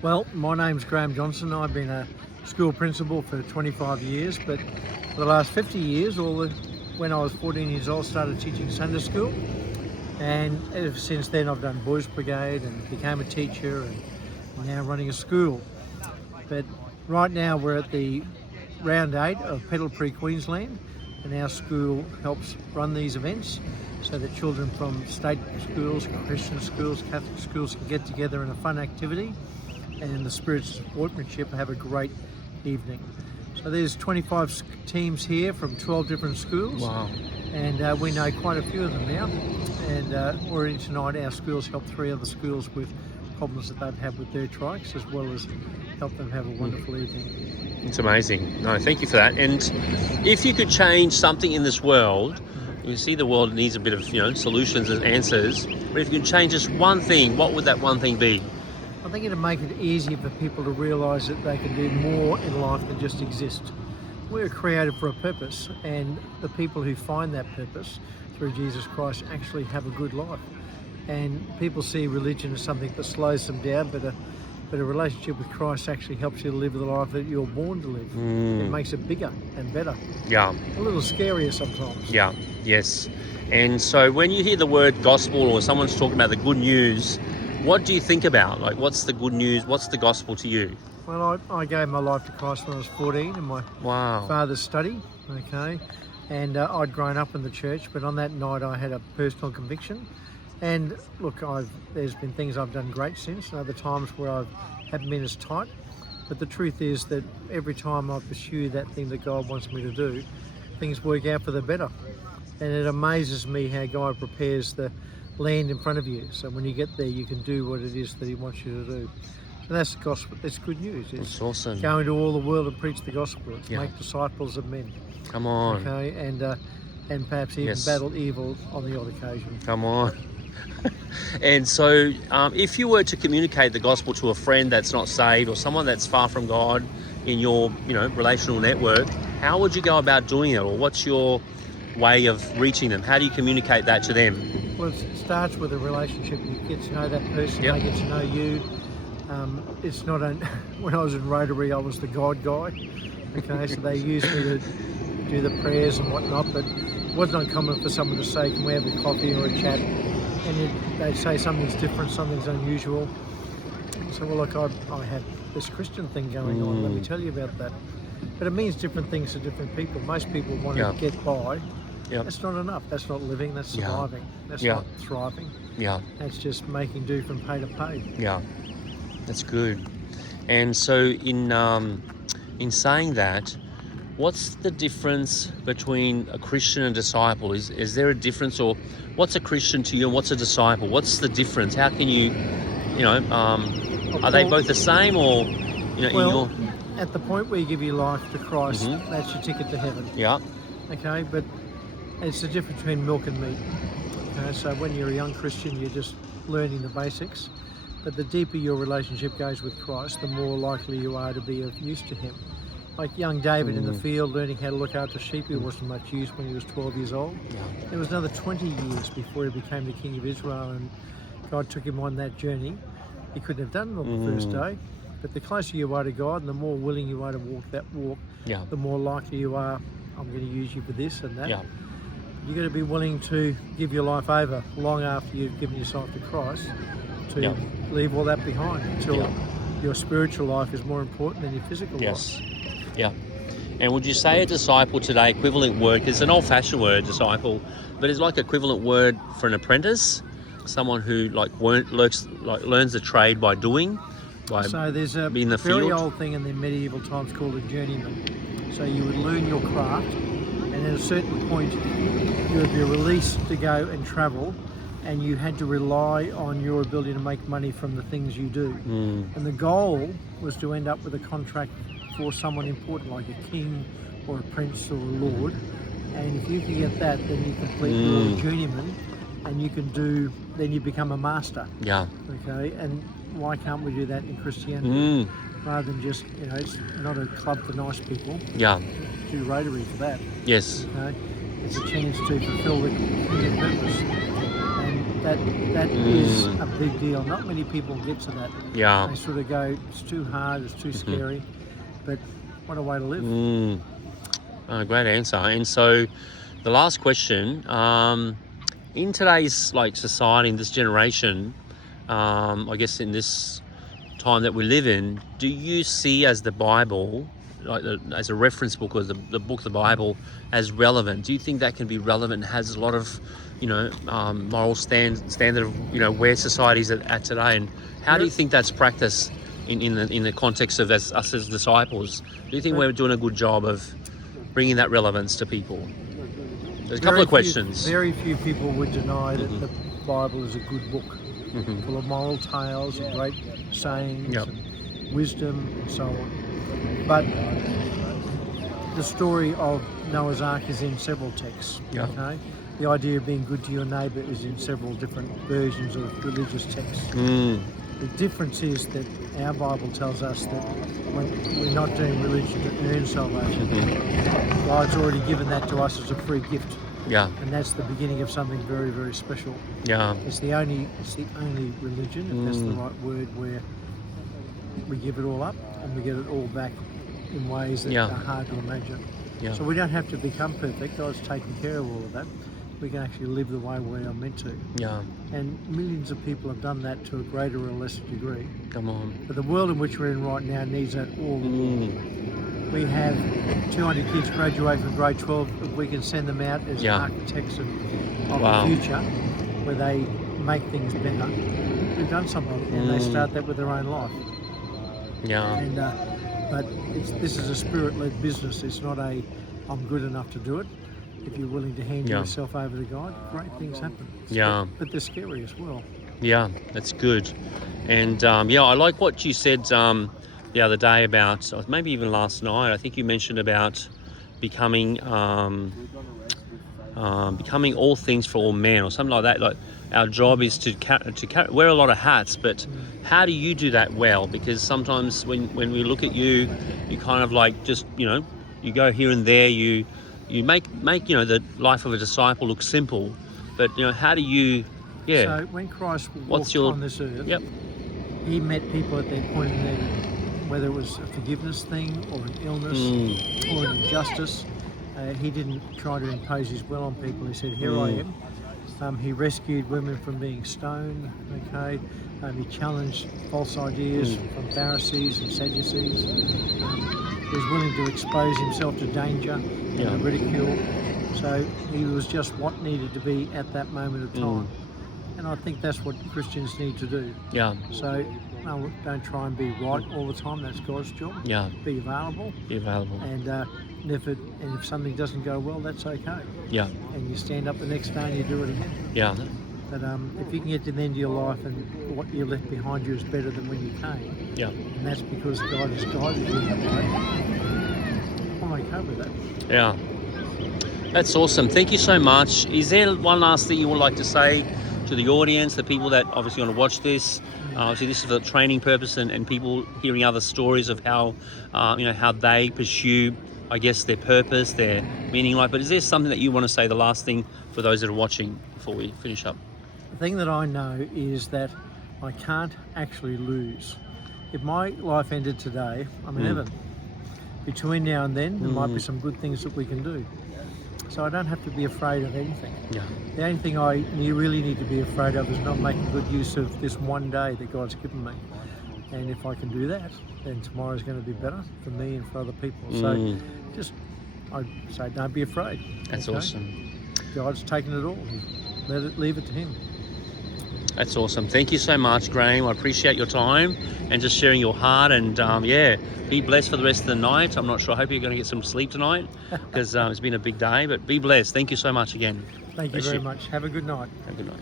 Well, my name's Graham Johnson. I've been a school principal for 25 years, but for the last 50 years, when I was 14 years old, started teaching Sunday school. And ever since then, I've done Boys Brigade and became a teacher and now running a school. But right now, we're at the round 8 of Peddlepree, Queensland, and our school helps run these events so that children from state schools, Christian schools, Catholic schools can get together in a fun activity and in the spirit of sportsmanship have a great evening. So there's 25 teams here from 12 different schools. Wow. And we know quite a few of them now. And already tonight our schools helped 3 other schools with problems that they've had with their trikes, as well as help them have a wonderful evening. It's amazing. No, thank you for that. And if you could change something in this world, you see the world needs a bit of, solutions and answers, but if you could change just one thing, what would that one thing be? I think it'll make it easier for people to realise that they can do more in life than just exist. We're created for a purpose, and the people who find that purpose through Jesus Christ actually have a good life. And people see religion as something that slows them down, but a relationship with Christ actually helps you to live the life that you're born to live. It makes it bigger and better. Yeah. A little scarier sometimes. Yeah. Yes. And so when you hear the word gospel or someone's talking about the good news, what do you think about? Like, what's the good news? What's the gospel to you? Well, I gave my life to Christ when I was 14 in my father's study, okay? And I'd grown up in the church, but on that night I had a personal conviction. And look, there's been things I've done great since, and other times where I haven't been as tight. But the truth is that every time I pursue that thing that God wants me to do, things work out for the better. And it amazes me how God prepares the land in front of you. So when you get there, you can do what it is that He wants you to do. And that's the gospel. It's good news. It's awesome. Go into all the world and preach the gospel. It's make disciples of men. Come on. Okay, and perhaps even battle evil on the odd occasion. Come on. And so if you were to communicate the gospel to a friend that's not saved or someone that's far from God in your relational network, how would you go about doing it, or what's your way of reaching them? How do you communicate that to them? Well, it starts with a relationship. You get to know that person, they get to know you. It's not when I was in Rotary, I was the God guy. Okay, so they used me to do the prayers and whatnot, but it wasn't uncommon for someone to say, can we have a coffee or a chat? And they'd say something's different, something's unusual. So, well, look, I have this Christian thing going on, let me tell you about that. But it means different things to different people. Most people want to get by. That's not enough. That's not living, that's surviving. That's not thriving. That's just making do from pay to pay. That's good. And so in saying that, what's the difference between a Christian and a disciple? Is there a difference, or what's a Christian to you and what's a disciple? What's the difference? How can you, are they both the same, or, well, at the point where you give your life to Christ, that's your ticket to heaven. Okay, but it's the difference between milk and meat. Okay, so when you're a young Christian, you're just learning the basics. But the deeper your relationship goes with Christ, the more likely you are to be of use to Him. Like young David in the field, learning how to look after sheep, he wasn't much use when he was 12 years old. It was another 20 years before he became the king of Israel, and God took him on that journey. He couldn't have done it on the first day, but the closer you are to God and the more willing you are to walk that walk, the more likely you are, I'm going to use you for this and that. You've got to be willing to give your life over long after you've given yourself to Christ, to leave all that behind until your spiritual life is more important than your physical life. And would you say a disciple today, equivalent word, because it's an old-fashioned word, disciple, but it's like equivalent word for an apprentice, someone who learns the trade by doing, so there's a being in the very field? old thing in the medieval times called a journeyman. So you would learn your craft, and at a certain point you would be released to go and travel, and you had to rely on your ability to make money from the things you do. And the goal was to end up with a contract for someone important, like a king or a prince or a lord. And if you can get that, then you complete your journeyman, and you can then you become a master. Okay, and why can't we do that in Christianity? Rather than just, it's not a club for nice people. Do Rotary for that. Yes. Okay, it's a chance to fulfill the purpose. And that is a big deal. Not many people get to that. Yeah. They sort of go, it's too hard, it's too scary, but what a way to live. Great answer. And so, the last question: in today's society, in this generation, I guess in this time that we live in, do you see as the Bible, as a reference book, or the book, the Bible, as relevant? Do you think that can be relevant? Has a lot of, moral standard of, where society's at today, and how do you think that's practiced in the context of us as disciples? Do you think we're doing a good job of bringing that relevance to people? There's a couple of questions. Very few people would deny that the Bible is a good book, full of moral tales and great sayings and wisdom and so on. But the story of Noah's Ark is in several texts. Okay, the idea of being good to your neighbour is in several different versions of religious texts. The difference is that our Bible tells us that when we're not doing religion to earn salvation, God's already given that to us as a free gift. Yeah. And that's the beginning of something very, very special. Yeah. It's the only religion, if that's the right word, where we give it all up and we get it all back in ways that are hard to imagine. Yeah. So we don't have to become perfect. God's taken care of all of that. We can actually live the way we are meant to. Yeah. And millions of people have done that to a greater or lesser degree. Come on. But the world in which we're in right now needs that all the more. We have 200 kids graduate from grade 12. If we can send them out as architects of the future, where they make things better, we've done something. And they start that with their own life. Yeah. And but this is a spirit-led business. It's not a I'm good enough to do it. If you're willing to hand yourself over to God, great things happen. But they're scary as well. Yeah, that's good. And I like what you said the other day about, or maybe even last night. I think you mentioned about becoming all things for all men, or something like that. Like our job is to wear a lot of hats, but how do you do that well? Because sometimes when we look at you, you kind of just you go here and there. You make the life of a disciple look simple, but how do you? Yeah. So when Christ walked on this earth, he met people at their point of need, whether it was a forgiveness thing or an illness or an injustice. He didn't try to impose his will on people. He said, "Here I am." He rescued women from being stoned. Okay. He challenged false ideas from Pharisees and Sadducees. He was willing to expose himself to danger and ridicule. So he was just what needed to be at that moment of time. And I think that's what Christians need to do. Yeah. So don't try and be right all the time. That's God's job. Yeah. Be available. And if something doesn't go well, that's okay. Yeah. And you stand up the next day and you do it again. Yeah. But if you can get to the end of your life and what you left behind you is better than when you came, and that's because God has guided you that way, I'm okay with that. Yeah. That's awesome. Thank you so much. Is there one last thing you would like to say to the audience, the people that obviously want to watch this? Obviously, this is for training purpose and people hearing other stories of how, how they pursue, I guess, their purpose, their meaning in life. But is there something that you want to say, the last thing, for those that are watching before we finish up? The thing that I know is that I can't actually lose. If my life ended today, I'm in heaven. Between now and then, there might be some good things that we can do. So I don't have to be afraid of anything. Yeah. The only thing you really need to be afraid of is not making good use of this one day that God's given me. And if I can do that, then tomorrow's going to be better for me and for other people. So I'd say don't be afraid. That's awesome. God's taken it all. Leave it to him. That's awesome. Thank you so much, Graham. I appreciate your time and just sharing your heart. And be blessed for the rest of the night. I'm not sure. I hope you're going to get some sleep tonight because it's been a big day. But be blessed. Thank you so much again. Thank you very much. Have a good night. Have a good night.